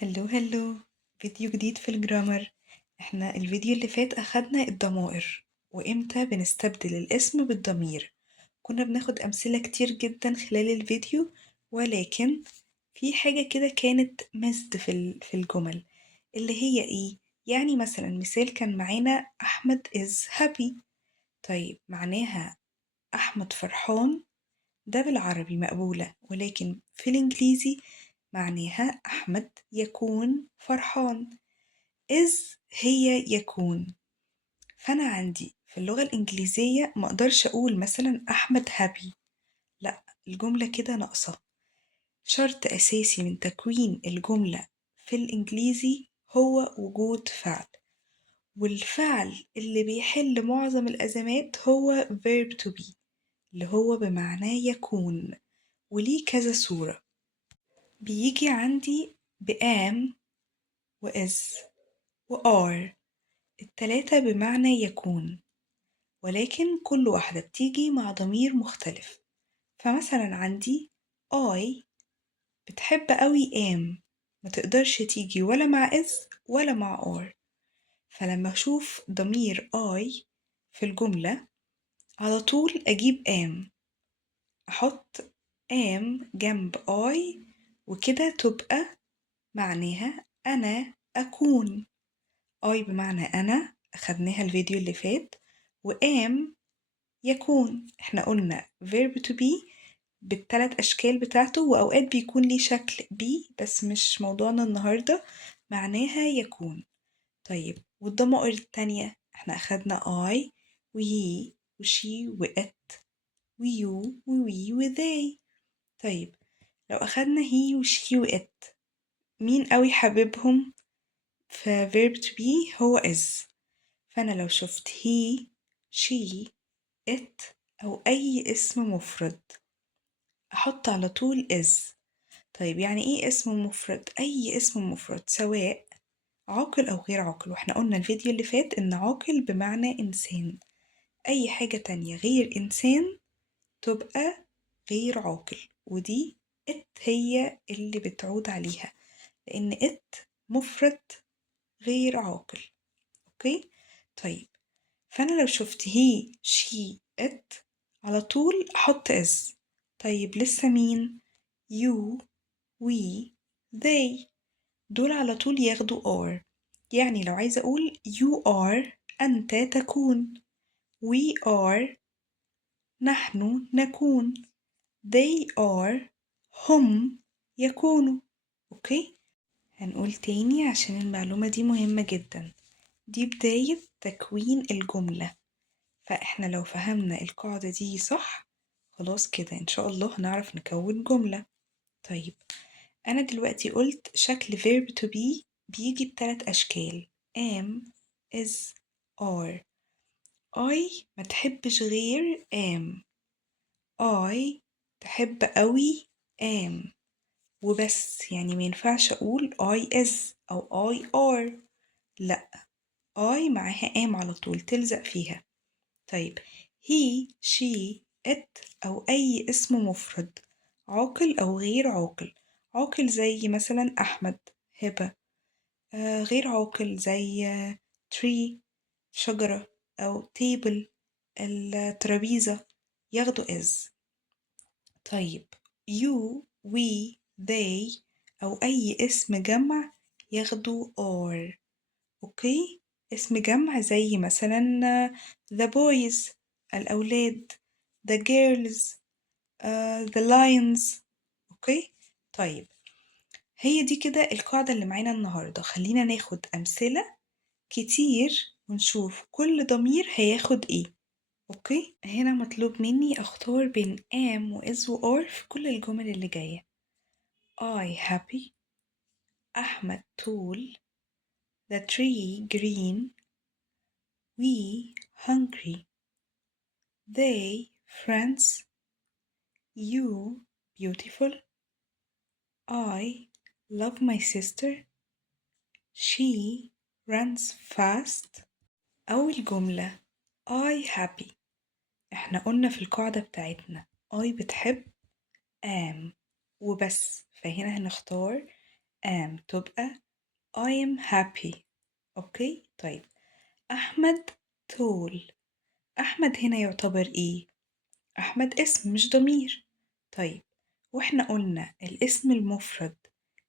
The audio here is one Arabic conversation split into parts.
هلو فيديو جديد في الجرامر. احنا الفيديو اللي فات اخدنا الضمائر وامتى بنستبدل الاسم بالضمير. كنا بناخد امثلة كتير جدا خلال الفيديو، ولكن في حاجة كده كانت مزد في الجمل اللي هي ايه. يعني مثلا مثال كان معانا احمد is happy. طيب معناها احمد فرحان، ده بالعربي مقبولة، ولكن في الإنجليزي معناها أحمد يكون فرحان. is هي يكون. فأنا عندي في اللغة الإنجليزية مقدرش أقول مثلا أحمد happy، لأ، الجملة كده ناقصة. شرط أساسي من تكوين الجملة في الإنجليزي هو وجود فعل، والفعل اللي بيحل معظم الأزمات هو verb to be اللي هو بمعنى يكون، وليه كذا صورة. بيجي عندي بام وإز وآر، التلاتة بمعنى يكون، ولكن كل واحدة بتيجي مع ضمير مختلف. فمثلا عندي I بتحب قوي am، متقدرش تيجي ولا مع إز ولا مع آر. فلما أشوف ضمير I في الجملة على طول أجيب am، أحط am جنب I، وكده تبقى معناها أنا أكون. I بمعنى أنا، أخدناها الفيديو اللي فات، وام يكون احنا قلنا verb to be بالتلات أشكال بتاعته، وأوقات بيكون ليه شكل be بس مش موضوعنا النهاردة، معناها يكون. طيب والضمائر التانية احنا أخدنا I و he و she و it و you و we و they. طيب لو أخدنا he و she و it، مين قوي حبيبهم في verb to be؟ هو is. فأنا لو شفت he she it أو أي اسم مفرد أحط على طول is. طيب يعني إيه اسم مفرد؟ أي اسم مفرد سواء عاقل أو غير عاقل، وإحنا قلنا الفيديو اللي فات إن عاقل بمعنى إنسان، أي حاجة تانية غير إنسان تبقى غير عاقل، ودي it هي اللي بتعود عليها، لأن it مفرد غير عاقل. أوكي؟ طيب فأنا لو شفت he she it على طول أحط is. طيب لسه مين؟ you we they، دول على طول ياخدوا are. يعني لو عايزة أقول you are أنت تكون، we are نحن نكون، they are هم يكونوا. أوكي؟ هنقول تاني عشان المعلومة دي مهمة جدا. دي بداية تكوين الجملة، فإحنا لو فهمنا القاعدة دي صح خلاص كده إن شاء الله هنعرف نكون جملة. طيب أنا دلوقتي قلت شكل verb to be بيجي بتلات أشكال am is are. I ما تحبش غير am، I تحب قوي am وبس، يعني ما ينفعش أقول I is أو I are، لأ، I معاها am على طول تلزق فيها. طيب he she it أو أي اسم مفرد عاقل أو غير عاقل. عاقل زي مثلا أحمد، هبة. غير عاقل زي tree شجرة، أو table الترابيزة، ياخدوا is. طيب you we they أو أي اسم جمع ياخدوا are. أوكي، اسم جمع زي مثلا the boys الأولاد، the girls the lions. أوكي، طيب هي دي كده القاعدة اللي معانا النهاردة. خلينا ناخد أمثلة كتير ونشوف كل ضمير هياخد ايه. أوكي، هنا مطلوب مني أختار بين am و is و are في كل الجمل اللي جاية. I happy، أحمد tall، the tree green، we hungry، they friends، you beautiful، I love my sister، she runs fast. أول جملة I happy، احنا قلنا في القاعدة بتاعتنا I بتحب am وبس، فهنا هنختار am تبقى I am happy. أوكي؟ طيب أحمد tall. أحمد هنا يعتبر إيه؟ أحمد اسم مش ضمير. طيب وإحنا قلنا الاسم المفرد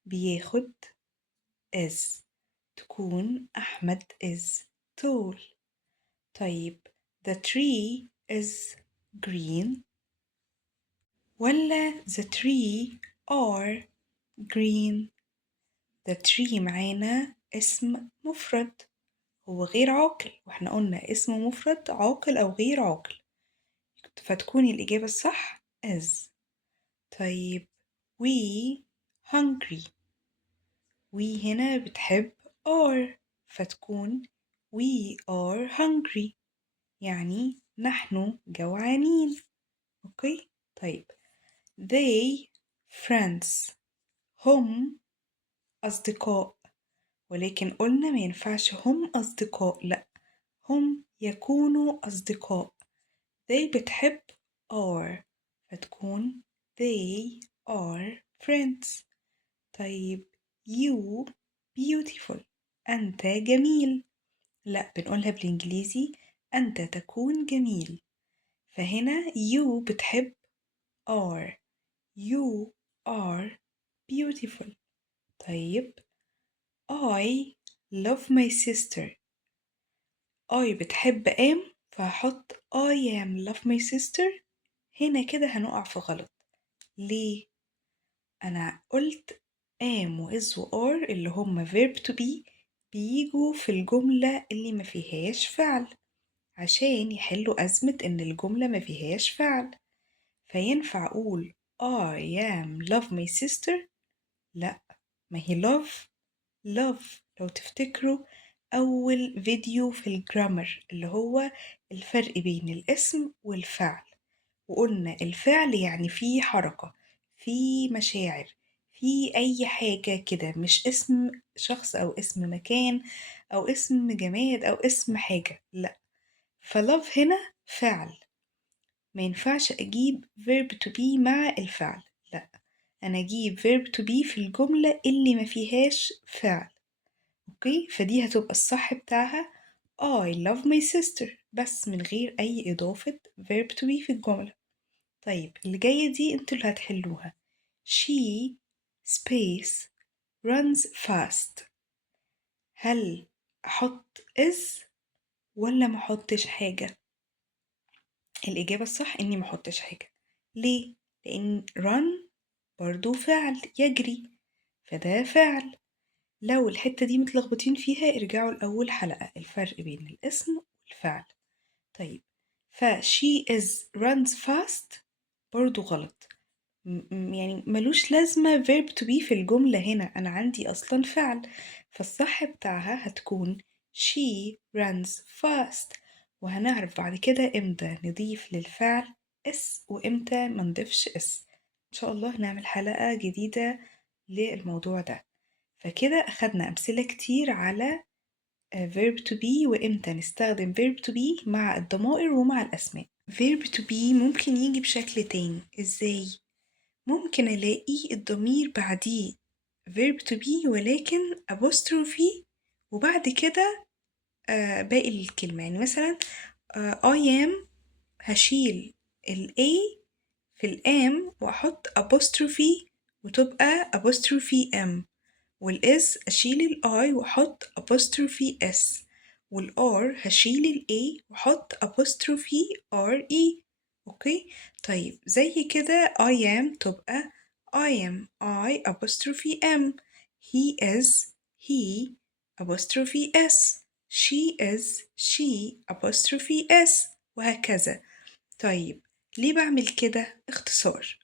بياخد is، تكون أحمد is tall. طيب the tree is green ولا the tree are green؟ the tree معانا اسم مفرد، هو غير عاقل، واحنا قلنا اسم مفرد عاقل أو غير عاقل، فتكون الإجابة الصح is. طيب we hungry. we هنا بتحب are، فتكون we are hungry، يعني نحن جوعانين. أوكي؟ طيب they friends. هم أصدقاء، ولكن قلنا ما ينفعش هم أصدقاء، لأ، هم يكونوا أصدقاء. they بتحب are، فتكون they are friends. طيب you beautiful. أنت جميل، لأ بنقولها بالإنجليزي أنت تكون جميل، فهنا you بتحب are. you are beautiful. طيب I love my sister. I بتحب am، فهحط I am love my sister. هنا كده هنقع في غلط. ليه؟ أنا قلت am و is و are اللي هما verb to be بيجوا في الجملة اللي ما فيهاش فعل عشان يحلوا أزمة إن الجملة ما فيهاش فعل، فينفع أقول I am love my sister؟ لأ، ما هي love لو تفتكروا أول فيديو في الجرامر اللي هو الفرق بين الاسم والفعل، وقلنا الفعل يعني فيه حركة، فيه مشاعر، فيه أي حاجة كده، مش اسم شخص أو اسم مكان أو اسم جماد أو اسم حاجة، لأ. فlove هنا فعل، ما ينفعش أجيب verb to be مع الفعل، لأ، أنا أجيب verb to be في الجملة اللي ما فيهاش فعل. أوكي، فدي هتبقى الصح بتاعها I love my sister، بس من غير أي إضافة verb to be في الجملة. طيب اللي جاية دي انتوا اللي هتحلوها. she space runs fast. هل أحط is ولا محطش حاجة؟ الإجابة الصح إني محطش حاجة. ليه؟ لأن run برضو فعل يجري، فده فعل. لو الحتة دي متلخبطين فيها ارجعوا لأول حلقة، الفرق بين الاسم والفعل. طيب she is runs fast برضو غلط، يعني ملوش لازمة verb to be في الجملة هنا، أنا عندي أصلا فعل، فالصح بتاعها هتكون she runs fast. وهنعرف بعد كده إمتى نضيف للفعل اس وإمتى منضيفش اس، إن شاء الله نعمل حلقة جديدة للموضوع ده. فكده أخدنا أمثلة كتير على verb to be وإمتى نستخدم verb to be مع الضمائر ومع الأسماء. verb to be ممكن يجي بشكل تاني، إزاي؟ ممكن ألاقي الضمير بعديه verb to be ولكن apostrophe وبعد كده باقي الكلمة، يعني مثلا I am هشيل ال A في ال am وأحط apostrophe وتبقى apostrophe M، والإس أشيل ال I وأحط apostrophe S، والR هشيل ال A وأحط apostrophe RE. أوكي، طيب زي كده I am تبقى I am I apostrophe M، he is he apostrophe S، she is she apostrophe S، وهكذا. طيب ليه بعمل كده؟ اختصار.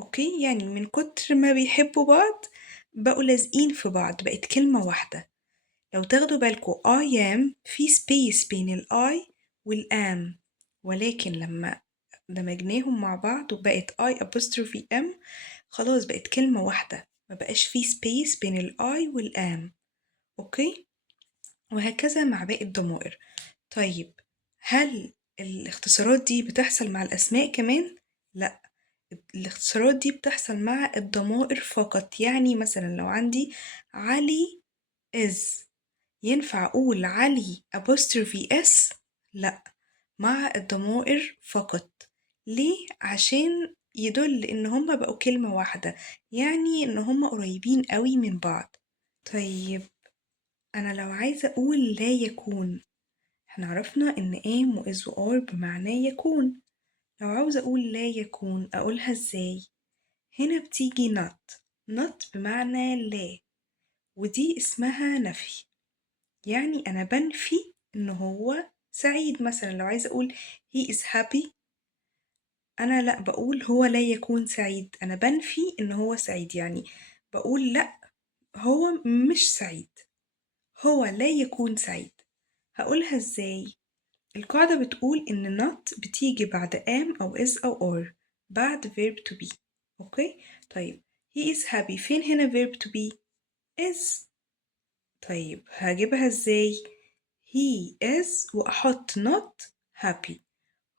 أوكي، يعني من كتر ما بيحبوا بعض بقوا لازقين في بعض، بقت كلمة واحدة. لو تاخدوا بالكوا I am في space بين ال I وال am، ولكن لما دمجناهم مع بعض وبقت I apostrophe M خلاص بقت كلمة واحدة، ما بقاش في space بين ال I وال am. أوكي، وهكذا مع باقي الضمائر. طيب هل الاختصارات دي بتحصل مع الأسماء كمان؟ لأ، الاختصارات دي بتحصل مع الضمائر فقط، يعني مثلا لو عندي علي is، ينفع أقول علي apostrophe s؟ لأ، مع الضمائر فقط. ليه؟ عشان يدل إن هما بقوا كلمة واحدة، يعني إن هما قريبين قوي من بعض. طيب أنا لو عايزة أقول لا يكون، احنا عرفنا إن am و is و are بمعنى يكون. لو عاوزة أقول لا يكون أقولها إزاي؟ هنا بتيجي not بمعنى لا، ودي اسمها نفي، يعني أنا بنفي إن هو سعيد. مثلا لو عايزة أقول he is happy، أنا لأ بقول هو لا يكون سعيد، أنا بنفي إن هو سعيد، يعني بقول لأ هو مش سعيد، هو لا يكون سعيد. هقولها إزاي؟ القاعدة بتقول إن not بتيجي بعد am أو is أو are بعد verb to be. أوكي؟ طيب he is happy، فين هنا verb to be؟ is. طيب هجيبها إزاي؟ he is وأحط not happy،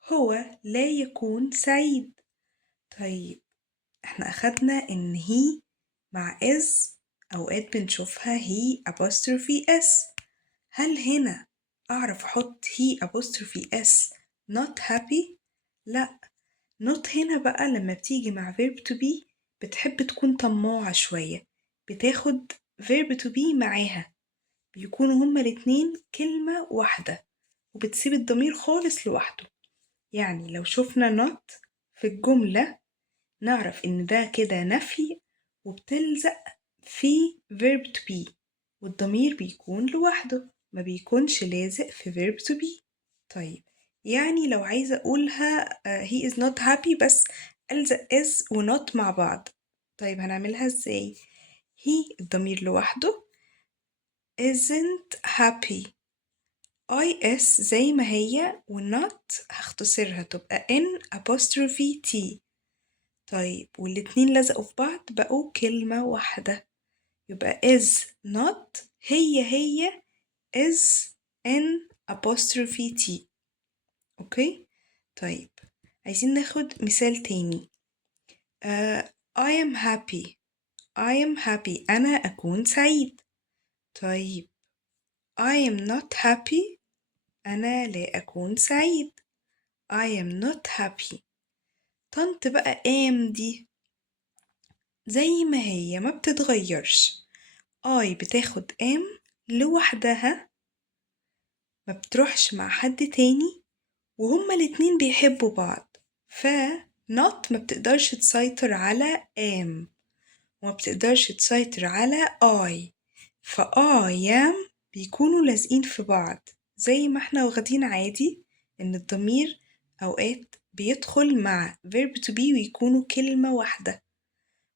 هو لا يكون سعيد. طيب احنا أخدنا إن he مع is أوقات بنشوفها he apostrophe s، هل هنا أعرف أحط he apostrophe s not happy؟ لأ، not هنا بقى لما بتيجي مع verb to be بتحب تكون طماعة شوية، بتاخد verb to be معاها، بيكونوا هما الاتنين كلمة واحدة، وبتسيب الضمير خالص لوحده. يعني لو شفنا not في الجملة نعرف إن ده كده نفي وبتلزق في verb to be، والضمير بيكون لوحده ما بيكونش لازق في verb to be. طيب يعني لو عايزة أقولها he is not happy بس ألزق is و not مع بعض، طيب هنعملها إزاي؟ he الضمير لوحده isn't happy، is زي ما هي و not هختصرها تبقى n apostrophe t. طيب والاتنين لزقوا في بعض بقوا كلمة واحدة، يبقى is not هي is n apostrophe t. اوكي؟ طيب عايزين ناخد مثال تاني. I am happy، I am happy أنا أكون سعيد. طيب I am not happy أنا لا أكون سعيد. I am not happy. طنط بقى am دي زي ما هي ما بتتغيرش، I بتاخد am لوحدها ما بتروحش مع حد تاني، وهما الاتنين بيحبوا بعض، ف not ما بتقدرش تسيطر على am وما بتقدرش تسيطر على I، ف I am بيكونوا لازقين في بعض، زي ما احنا واخدين عادي ان الضمير اوقات بيدخل مع verb to be ويكونوا كلمة واحدة،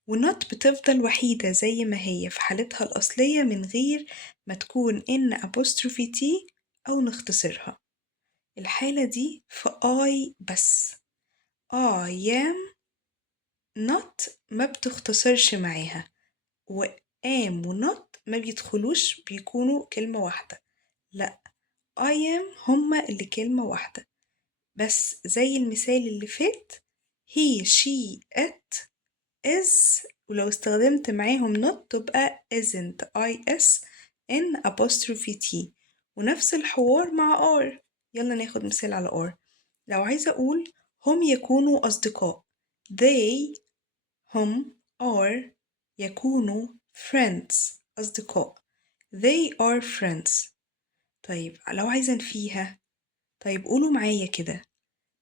ونوت بتفضل وحيدة زي ما هي في حالتها الأصلية من غير ما تكون إن apostrophe t أو نختصرها. الحالة دي في I بس، I am not ما بتختصرش معاها، و am و not ما بيدخلوش بيكونوا كلمة واحدة، لأ I am هما اللي كلمة واحدة، بس زي المثال اللي فات he she it is، ولو استخدمت معاهم not تبقى isn't is n apostrophe t، ونفس الحوار مع are. يلا ناخد مثال على are. لو عايزة أقول هم يكونوا أصدقاء، they هم are يكونوا friends أصدقاء، they are friends. طيب لو عايزة نفيها، طيب قولوا معايا كده،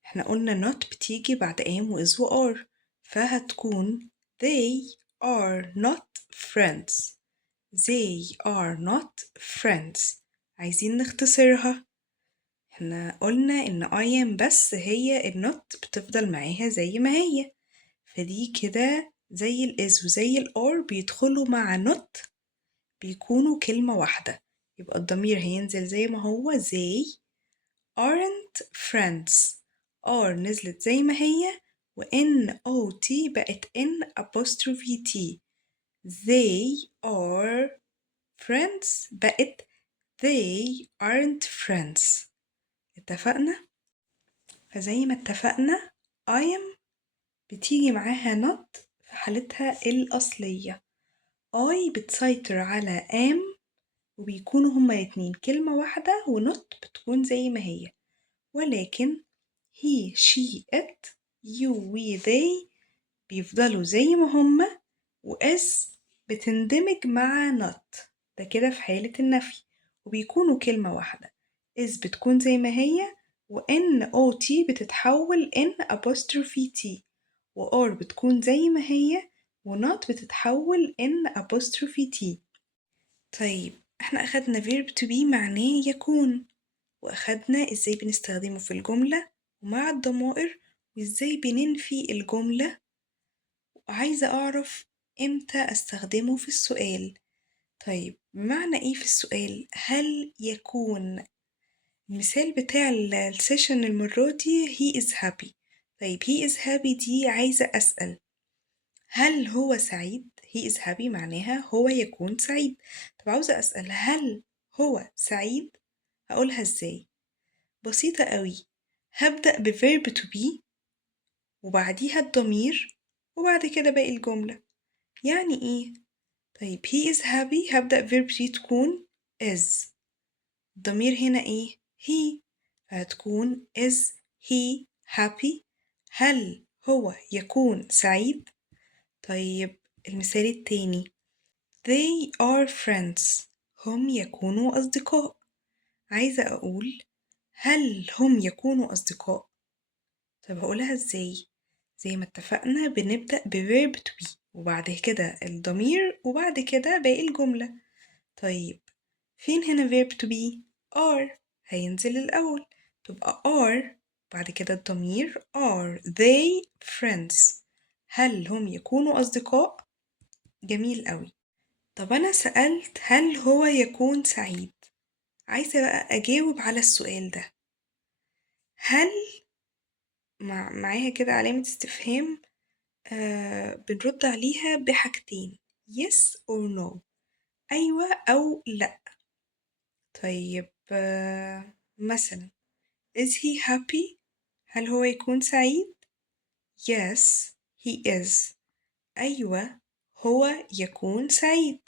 احنا قلنا not بتيجي بعد am و is و are، فهتكون they are not friends، they are not friends. عايزين نختصرها، احنا قلنا ان I am بس هي ال not بتفضل معاها زي ما هي، فدي كده زي ال is وزي ال are بيدخلوا مع not بيكونوا كلمة واحدة، يبقى الضمير هينزل زي ما هو they aren't friends، are نزلت زي ما هي و not بقت n apostrophe t، they are friends بقت they aren't friends. اتفقنا؟ فزي ما اتفقنا I am بتيجي معاها not في حالتها الأصلية. I بتسيطر على am وبيكونوا هما الاتنين كلمة واحدة، و not بتكون زي ما هي. ولكن he she it you we they بيفضلوا زي ما هما، و as بتندمج مع not. ده كده في حالة النفي، وبيكونوا كلمة واحدة. is بتكون زي ما هي، و n o t بتتحول n apostrophe t، و are بتكون زي ما هي، و not بتتحول n apostrophe t. طيب احنا أخدنا verb to be معناه يكون، وأخدنا ازاي بنستخدمه في الجملة ومع الضمائر، وازاي بننفي الجملة، وعايزة أعرف امتى أستخدمه في السؤال. طيب بمعنى ايه في السؤال؟ هل يكون المثال بتاع السيشن المرة دي he is happy. طيب he is happy دي عايزة أسأل هل هو سعيد؟ he is happy معناها هو يكون سعيد. طب عاوزة أسأل هل هو سعيد؟ هقولها ازاي؟ بسيطة قوي، هبدأ ب verb to be وبعديها الضمير وبعد كده باقي الجملة. يعني ايه؟ طيب he is happy هبدأ verb to be تكون is، الضمير هنا ايه؟ he، فهتكون is he happy. هل هو يكون سعيد؟ طيب المثال التاني they are friends هم يكونوا أصدقاء. عايزة أقول هل هم يكونوا أصدقاء؟ طب هقولها ازاي؟ زي ما اتفقنا بنبدأ ب verb to be وبعد كده الضمير وبعد كده باقي الجملة. طيب فين هنا verb to be؟ are هينزل الأول، تبقى are بعد كده الضمير are they friends. هل هم يكونوا أصدقاء؟ جميل قوي. طب أنا سألت هل هو يكون سعيد، عايزة بقى أجاوب على السؤال ده. هل معاها كده علامة استفهام، بنرد عليها بحاجتين yes or no، أيوة أو لأ. طيب مثلا is he happy؟ هل هو يكون سعيد؟ yes he is، أيوة هو يكون سعيد.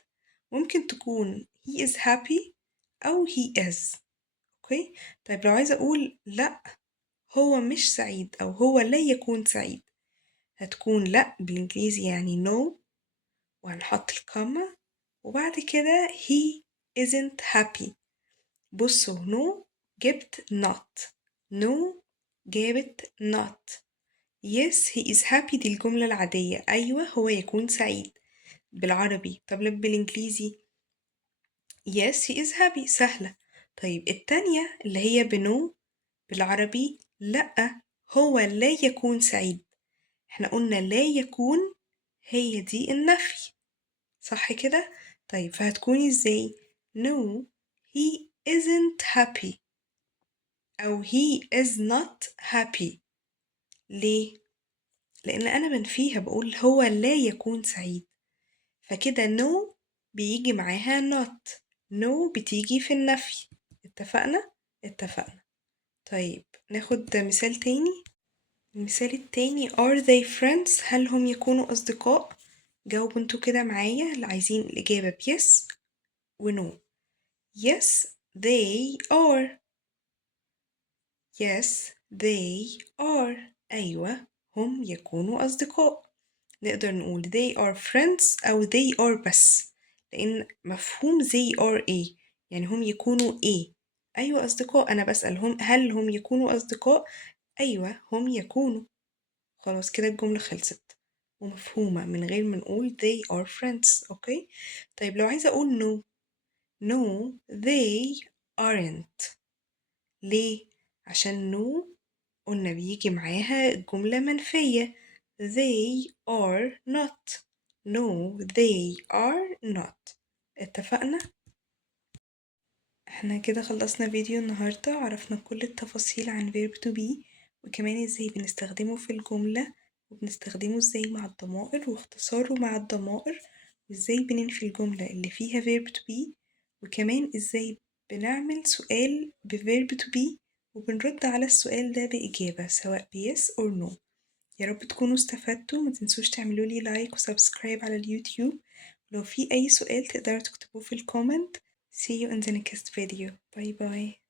ممكن تكون he is happy أو he is. أوكي. طيب لو عايزة أقول لأ هو مش سعيد أو هو لا يكون سعيد، هتكون لأ بالإنجليزي يعني no، وهنحط الكاما وبعد كده he isn't happy. بصوا no جبت not، no جابت not. yes he is happy دي الجملة العادية، أيوة هو يكون سعيد بالعربي. طب لو بالإنجليزي yes he is happy سهلة. طيب التانية اللي هي بنو بالعربي لأ هو لا يكون سعيد، احنا قلنا لا يكون هي دي النفي، صح كده؟ طيب فهتكوني ازاي؟ no he isn't happy أو he is not happy. ليه؟ لأن أنا بنفيها بقول هو لا يكون سعيد، فكده no بيجي معاها not، no بتيجي في النفي. اتفقنا؟ اتفقنا. طيب ناخد مثال تاني. المثال التاني are they friends هل هم يكونوا أصدقاء؟ جاوبوا انتوا كده معايا اللي عايزين الإجابة ب yes و no. yes they are، yes they are، أيوة هم يكونوا أصدقاء. نقدر نقول they are friends أو they are بس، لأن مفهوم they are إيه؟ يعني هم يكونوا إيه؟ أيوة أصدقاء. أنا بسأل هم هل هم يكونوا أصدقاء؟ أيوة هم يكونوا. خلاص كده الجملة خلصت ومفهومة من غير ما نقول they are friends. أوكي. طيب لو عايزة أقول no، no they aren't. ليه؟ عشان no قلنا بيجي معاها جملة منفية they are not، no they are not. اتفقنا؟ احنا كده خلصنا فيديو النهاردة، عرفنا كل التفاصيل عن verb to be وكمان ازاي بنستخدمه في الجملة، وبنستخدمه ازاي مع الضمائر واختصاره مع الضمائر، وازاي بننفي الجملة اللي فيها verb to be، وكمان ازاي بنعمل سؤال ب verb to be وبنرد على السؤال ده بإجابة سواء ب yes or no. يا رب تكونوا استفدتوا، متنسوش تعملوا لي لايك وسبسكرايب على اليوتيوب، ولو في أي سؤال تقدروا تكتبوه في الكومنت. See you in the next video. Bye bye.